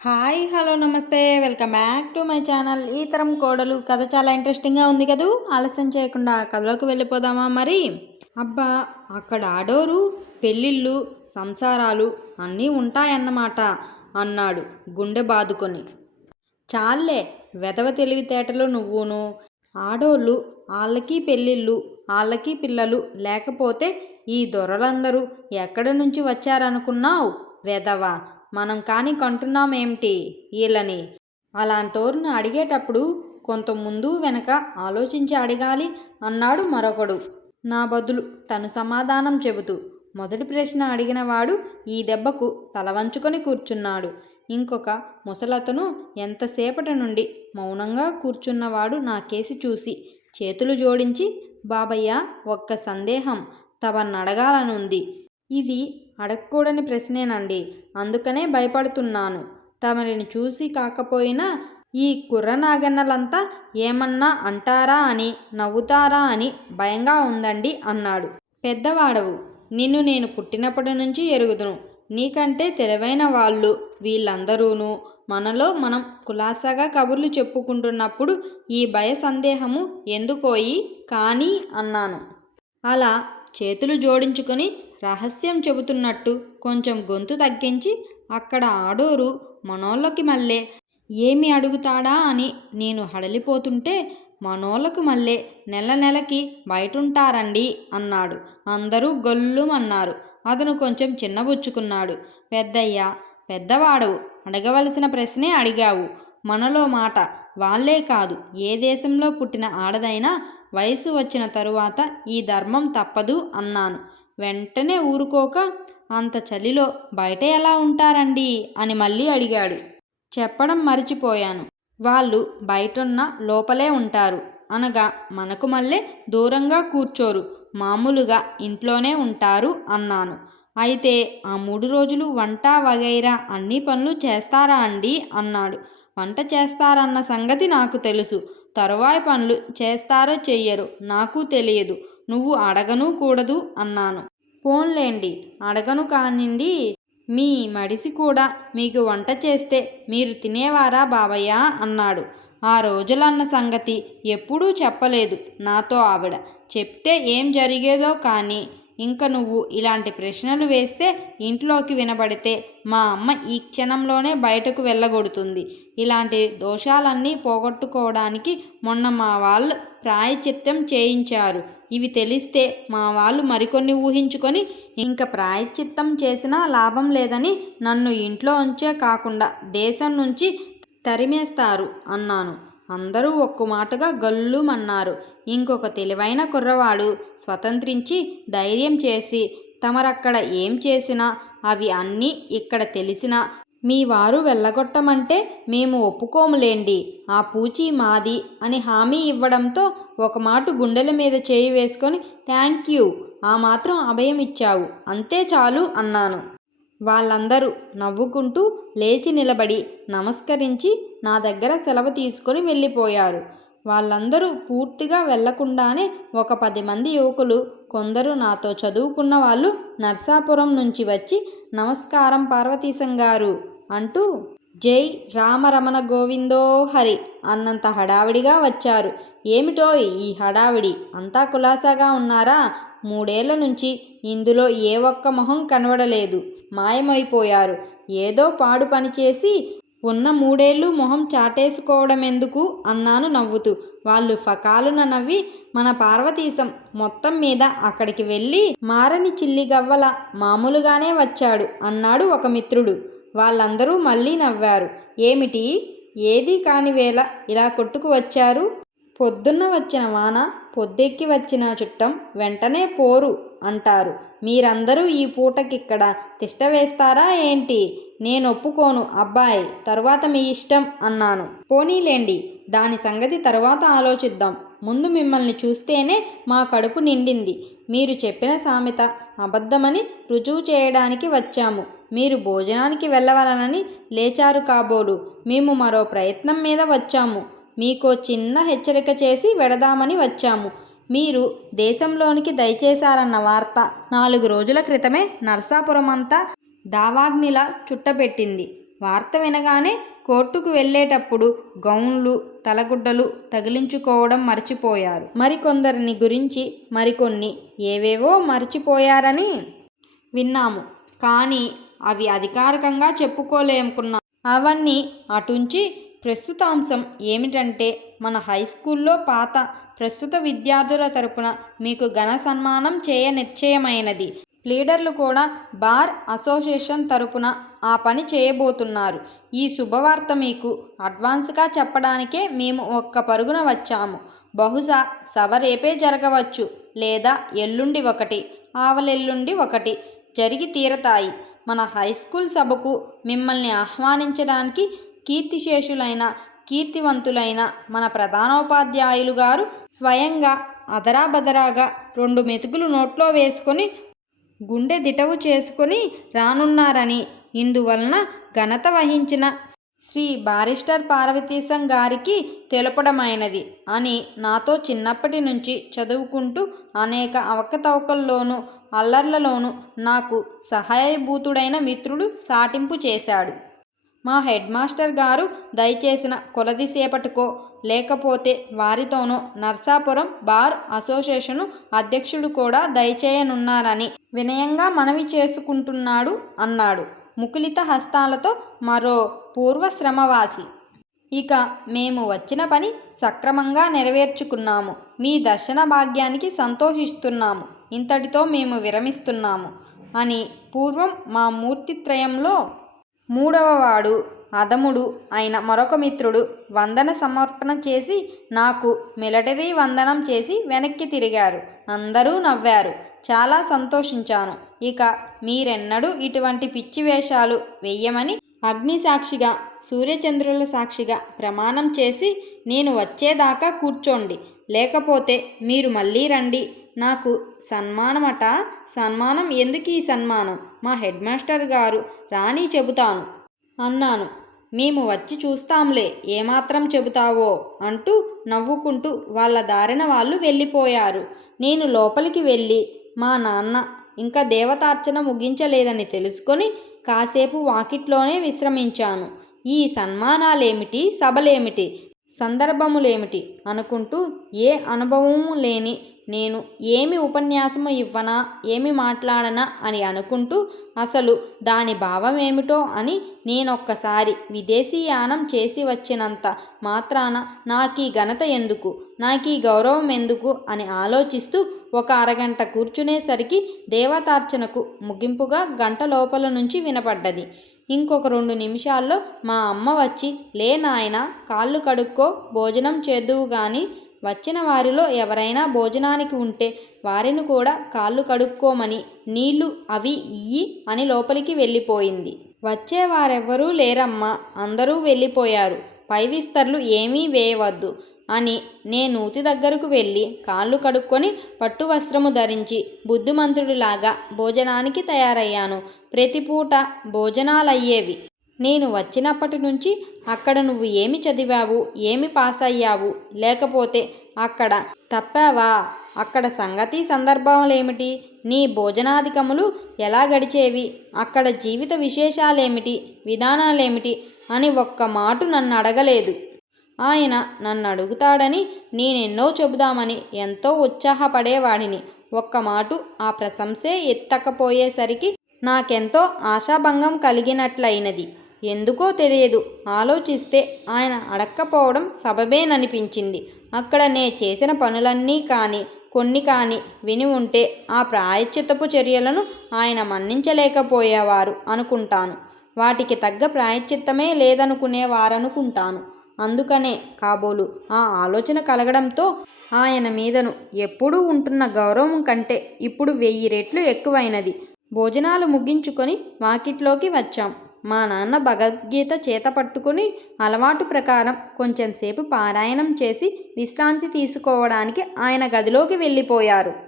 Hi hello నమస్తే. Welcome back to my channel. ఈ తరం కోడలు కథ చాలా ఇంట్రెస్టింగ్గా ఉంది కదూ? ఆలస్యం చేయకుండా కథలోకి వెళ్ళిపోదామా మరి? అబ్బా అక్కడ ఆడోరు పెళ్ళిళ్ళు సంసారాలు అన్నీ ఉంటాయన్నమాట అన్నాడు గుండె బాదుకొని. చాలే వెధవ తెలివితేటలు నువ్వును. ఆడోళ్ళు వాళ్ళకి పెళ్ళిళ్ళు వాళ్ళకి పిల్లలు లేకపోతే ఈ దొరలందరూ ఎక్కడి నుంచి వచ్చారనుకున్నావు వెధవ? మనం కానీ కంటున్నామేమిటి వీళ్ళని అలాంటోరును అడిగేటప్పుడు కొంత ముందు వెనక ఆలోచించి అడగాలి అన్నాడు మరొకడు. నా బదులు తను సమాధానం చెబుతూ మొదటి ప్రశ్న అడిగినవాడు ఈ దెబ్బకు తలవంచుకొని కూర్చున్నాడు. ఇంకొక ముసలతను ఎంతసేపటి నుండి మౌనంగా కూర్చున్నవాడు నా కేసి చూసి చేతులు జోడించి బాబయ్య ఒక్క సందేహం తవన్నడగాలనుంది. ఇది అడగకూడని ప్రశ్నేనండి. అందుకనే భయపడుతున్నాను. తమరిని చూసి కాకపోయినా ఈ కుర్రనాగన్నలంతా ఏమన్నా అంటారా అని నవ్వుతారా అని భయంగా ఉందండి అన్నాడు. పెద్దవాడవు నిన్ను నేను పుట్టినప్పటి నుంచి ఎరుగుదును. నీకంటే తెలివైన వాళ్ళు వీళ్ళందరూనూ మనలో మనం కులాసాగా కబుర్లు చెప్పుకుంటున్నప్పుడు ఈ భయ సందేహము ఎందుకోయి? కానీ అన్నాను. అలా చేతులు జోడించుకొని రహస్యం చెబుతున్నట్టు కొంచెం గొంతు తగ్గించి అక్కడ ఆడోరు మనోళ్ళకి మళ్ళే ఏమి అడుగుతాడా? అని నేను హడలిపోతుంటే మనోళ్ళకు మళ్ళీ నెల నెలకి బయటుంటారండి అన్నాడు. అందరూ గొల్లుమన్నారు. అతను కొంచెం చిన్నబుచ్చుకున్నాడు. పెద్దయ్య పెద్దవాడవు అడగవలసిన ప్రశ్నే అడిగావు. మనలో మాట వాళ్ళే కాదు. ఏ దేశంలో పుట్టిన ఆడదైనా వయసు వచ్చిన తరువాత ఈ ధర్మం తప్పదు అన్నాను. వెంటనే ఊరుకోక అంత చలిలో బయట ఎలా ఉంటారండి? అని మళ్ళీ అడిగాడు. చెప్పడం మరిచిపోయాను. వాళ్ళు బయటున్న లోపలే ఉంటారు. అనగా మనకు మళ్ళీ దూరంగా కూర్చోరు. మామూలుగా ఇంట్లోనే ఉంటారు అన్నాను. అయితే ఆ మూడు రోజులు వంట వగైరా అన్ని పనులు చేస్తారా అండి? అన్నాడు. వంట చేస్తారన్న సంగతి నాకు తెలుసు. తరువాయి పనులు చేస్తారో చెయ్యరు నాకు తెలియదు. నువ్వు అడగను కూడదు అన్నాను. పోన్లేండి అడగను కానిండి మీ మడిసి కూడా మీకు వంట చేస్తే మీరు తినేవారా బావయ్య అన్నాడు. ఆ రోజులన్న సంగతి ఎప్పుడూ చెప్పలేదు నాతో ఆవిడ. చెప్తే ఏం జరిగేదో కానీ ఇంక నువ్వు ఇలాంటి ప్రశ్నలు వేస్తే ఇంట్లోకి వినబడితే మా అమ్మ ఈ క్షణంలోనే బయటకు వెళ్ళగొడుతుంది. ఇలాంటి దోషాలన్నీ పోగొట్టుకోవడానికి మొన్న మా వాళ్ళు ప్రాయచిత్తం చేయించారు. ఇవి తెలిస్తే మా వాళ్ళు మరికొన్ని ఊహించుకొని ఇంకా ప్రాయచిత్తం చేసినా లాభం లేదని నన్ను ఇంట్లో ఉంచే కాకుండా దేశం నుంచి తరిమేస్తారు అన్నాను. అందరూ ఒక్క మాటగా గల్లుమన్నారు. ఇంకొక తెలివైన కుర్రవాడు స్వతంత్రించి ధైర్యం చేసి తమరక్కడ ఏం చేసినా అవి అన్నీ ఇక్కడ తెలిసినా మీ వారు వెళ్ళగొట్టమంటే మేము ఒప్పుకోములేండి. ఆ పూచి మాది అని హామీ ఇవ్వడంతో ఒక మాట గుండెల మీద చేయి వేసుకొని థ్యాంక్ యూ ఆ మాత్రం అభయం ఇచ్చావు అంతే చాలు అన్నాను. వాళ్ళందరూ నవ్వుకుంటూ లేచి నిలబడి నమస్కరించి నా దగ్గర సెలవు తీసుకొని వెళ్ళిపోయారు. వాళ్ళందరూ పూర్తిగా వెళ్ళకుండానే ఒక పది మంది యువకులు కొందరు నాతో చదువుకున్న వాళ్ళు నర్సాపురం నుంచి వచ్చి నమస్కారం పార్వతీశం గారు అంటూ జై రామరమణ గోవిందో హరి అన్నంత హడావిడిగా వచ్చారు. ఏమిటో ఈ హడావిడి? అంతా కులాసాగా ఉన్నారా? మూడేళ్ళ నుంచి ఇందులో ఏ ఒక్క మొహం కనబడలేదు. మాయమైపోయారు. ఏదో పాడు పని చేసి ఉన్న మూడేళ్ళు మొహం చాటేసుకోవడం ఎందుకు అన్నాను నవ్వుతూ. వాళ్ళు ఫకాలున నవ్వి మన పార్వతీశం మొత్తం మీద అక్కడికి వెళ్ళి మారని చిల్లిగవ్వల మామూలుగానే వచ్చాడు అన్నాడు ఒక మిత్రుడు. వాళ్ళందరూ మళ్ళీ నవ్వారు. ఏమిటి? ఏది కాని వేళ ఇలా కొట్టుకు వచ్చారు? పొద్దున్న వచ్చిన వాన పొద్దెక్కి వచ్చిన చుట్టం వెంటనే పోరు అంటారు. మీరందరూ ఈ పూటకిక్కడ తిష్ట వేస్తారా ఏంటి? నేను ఒప్పుకోను అబ్బాయి తరువాత మీ ఇష్టం అన్నాను. పోనీలేండి దాని సంగతి తరువాత ఆలోచిద్దాం. ముందు మిమ్మల్ని చూస్తేనే మా కడుపు నిండింది. మీరు చెప్పిన సామెత అబద్ధమని రుజువు చేయడానికి వచ్చాము. మీరు భోజనానికి వెళ్ళవలనని లేచారు కాబోలు. మేము మరో ప్రయత్నం మీద వచ్చాము. మీకో చిన్న హెచ్చరిక చేసి వెడదామని వచ్చాము. మీరు దేశంలోనికి దయచేశారన్న వార్త నాలుగు రోజుల క్రితమే నర్సాపురం అంతా దావాగ్నిలా చుట్టపెట్టింది వార్త వినగానే కోర్టుకు వెళ్ళేటప్పుడు గౌన్లు తలగుడ్డలు తగిలించుకోవడం మర్చిపోయారు. మరికొందరిని గురించి మరికొన్ని ఏవేవో మర్చిపోయారని విన్నాము. కానీ అవి అధికారికంగా చెప్పుకోలేముకున్నాం అవన్నీ అటుంచి ప్రస్తుతాంశం ఏమిటంటే మన హై స్కూల్లో పాత ప్రస్తుత విద్యార్థుల తరపున మీకు ఘన సన్మానం చేయ నిశ్చయమైనది. లీడర్లు కూడా బార్ అసోసియేషన్ తరపున ఆ పని చేయబోతున్నారు. ఈ శుభవార్త మీకు అడ్వాన్స్గా చెప్పడానికే మేము ఒక్క పరుగున వచ్చాము. బహుశా సభ రేపే జరగవచ్చు లేదా ఎల్లుండి ఒకటి ఆవలెల్లుండి ఒకటి జరిగి తీరతాయి. మన హై స్కూల్ సభకు మిమ్మల్ని ఆహ్వానించడానికి కీర్తిశేషులైన కీర్తివంతులైన మన ప్రధానోపాధ్యాయులు గారు స్వయంగా అదరాబదరాగా రెండు మెతుకులు నోట్లో వేసుకొని గుండె దిటవు చేసుకొని రానున్నారని ఇందువలన ఘనత వహించిన శ్రీ బారిస్టర్ పార్వతీశం గారికి తెలపడమైనది అని నాతో చిన్నప్పటి నుంచి చదువుకుంటూ అనేక అవకతవకల్లోనూ అల్లర్లలోనూ నాకు సహాయభూతుడైన మిత్రుడు సాటింపు చేశాడు. మా హెడ్ మాస్టర్ గారు దయచేసిన కొలదిసేపటికో లేకపోతే వారితోనో నర్సాపురం బార్ అసోసియేషను అధ్యక్షుడు కూడా దయచేయనున్నారని వినయంగా మనవి చేసుకుంటున్నాడు అన్నాడు ముకులిత హస్తాలతో మరో పూర్వశ్రమవాసి. ఇక మేము వచ్చిన పని సక్రమంగా నెరవేర్చుకున్నాము. మీ దర్శన భాగ్యానికి సంతోషిస్తున్నాము. ఇంతటితో మేము విరమిస్తున్నాము అని పూర్వం మా మూర్తిత్రయంలో మూడవవాడు అదముడు అయిన మరొక మిత్రుడు వందన సమర్పణ చేసి నాకు మిలిటరీ వందనం చేసి వెనక్కి తిరిగారు. అందరూ నవ్వారు. చాలా సంతోషించాను. ఇక మీరెన్నడూ ఇటువంటి పిచ్చి వేషాలు వెయ్యమని అగ్ని సాక్షిగా సూర్యచంద్రుల సాక్షిగా ప్రమాణం చేసి నేను వచ్చేదాకా కూర్చోండి. లేకపోతే మీరు మళ్ళీ రండి. నాకు సన్మానమట? సన్మానం ఎందుకు ఈ సన్మానం? మా హెడ్ మాస్టర్ గారు రాణి చెబుతాను. అన్నాను. మేము వచ్చి చూస్తాంలే ఏమాత్రం చెబుతావో? అంటూ నవ్వుకుంటూ వాళ్ళ దారిన వాళ్ళు వెళ్ళిపోయారు. నేను లోపలికి వెళ్ళి మా నాన్న ఇంకా దేవతార్చన ముగించలేదని తెలుసుకొని కాసేపు వాకిట్లోనే విశ్రమించాను. ఈ సన్మానాలేమిటి? సభలేమిటి? సందర్భములేమిటి? అనుకుంటూ ఏ అనుభవము లేని నేను ఏమి ఉపన్యాసము ఇవ్వనా ఏమి మాట్లాడనా అని అనుకుంటూ అసలు దాని భావం ఏమిటో అని నేనొక్కసారి విదేశీయానం చేసి వచ్చినంత మాత్రాన నాకీ ఘనత ఎందుకు నాకీ గౌరవం ఎందుకు అని ఆలోచిస్తూ ఒక అరగంట కూర్చునేసరికి దేవతార్చనకు ముగింపుగా గంట లోపల నుంచి వినపడ్డది. ఇంకొక రెండు నిమిషాల్లో మా అమ్మ వచ్చి లే నాయన కాళ్ళు కడుక్కో భోజనం చేద్దువు కానీ వచ్చిన వారిలో ఎవరైనా భోజనానికి ఉంటే వారిని కూడా కాళ్ళు కడుక్కోమని నీళ్ళు అవి ఇయ్యి అని లోపలికి వెళ్ళిపోయింది. వచ్చేవారెవ్వరూ లేరమ్మా అందరూ వెళ్ళిపోయారు. పై విస్తర్లు ఏమీ వేయవద్దు అని నేనూతి దగ్గరకు వెళ్ళి కాళ్ళు కడుక్కొని పట్టు వస్త్రము ధరించి బుద్ధిమంతుడిలాగా భోజనానికి తయారయ్యాను. ప్రతిపూట భోజనాలయ్యేవి. నేను వచ్చినప్పటి నుంచి అక్కడ నువ్వు ఏమి చదివావు ఏమి పాస్ అయ్యావు లేకపోతే అక్కడ తప్పావా? అక్కడ సంగతి సందర్భాలేమిటి? నీ భోజనాధికములు ఎలా గడిచేవి? అక్కడ జీవిత విశేషాలేమిటి? విధానాలేమిటి? అని ఒక్క మాట నన్ను అడగలేదు. ఆయన నన్ను అడుగుతాడని నేనెన్నో చెబుదామని ఎంతో ఉత్సాహపడేవాడిని. ఒక్క మాటు ఆ ప్రశంసే ఎత్తకపోయేసరికి నాకెంతో ఆశాభంగం కలిగినట్లయినది. ఎందుకో తెలియదు. ఆలోచిస్తే ఆయన అడక్కపోవడం సబబేననిపించింది. అక్కడ నే చేసిన పనులన్నీ కానీ కొన్ని కానీ విని ఉంటే ఆ ప్రాయశ్చిత్తపు చర్యలను ఆయన మన్నించలేకపోయేవారు అనుకుంటాను. వాటికి తగ్గ ప్రాయశ్చిత్తమే లేదనుకునేవారనుకుంటాను. అందుకనే కాబోలు ఆ ఆలోచన కలగడంతో ఆయన మీదను ఎప్పుడూ ఉంటున్న గౌరవం కంటే ఇప్పుడు వెయ్యి రెట్లు ఎక్కువైనది. భోజనాలు ముగించుకొని వాకిట్లోకి వచ్చాం. మా నాన్న భగవద్గీత చేత పట్టుకుని అలవాటు ప్రకారం కొంచెంసేపు పారాయణం చేసి విశ్రాంతి తీసుకోవడానికి ఆయన గదిలోకి వెళ్ళిపోయారు.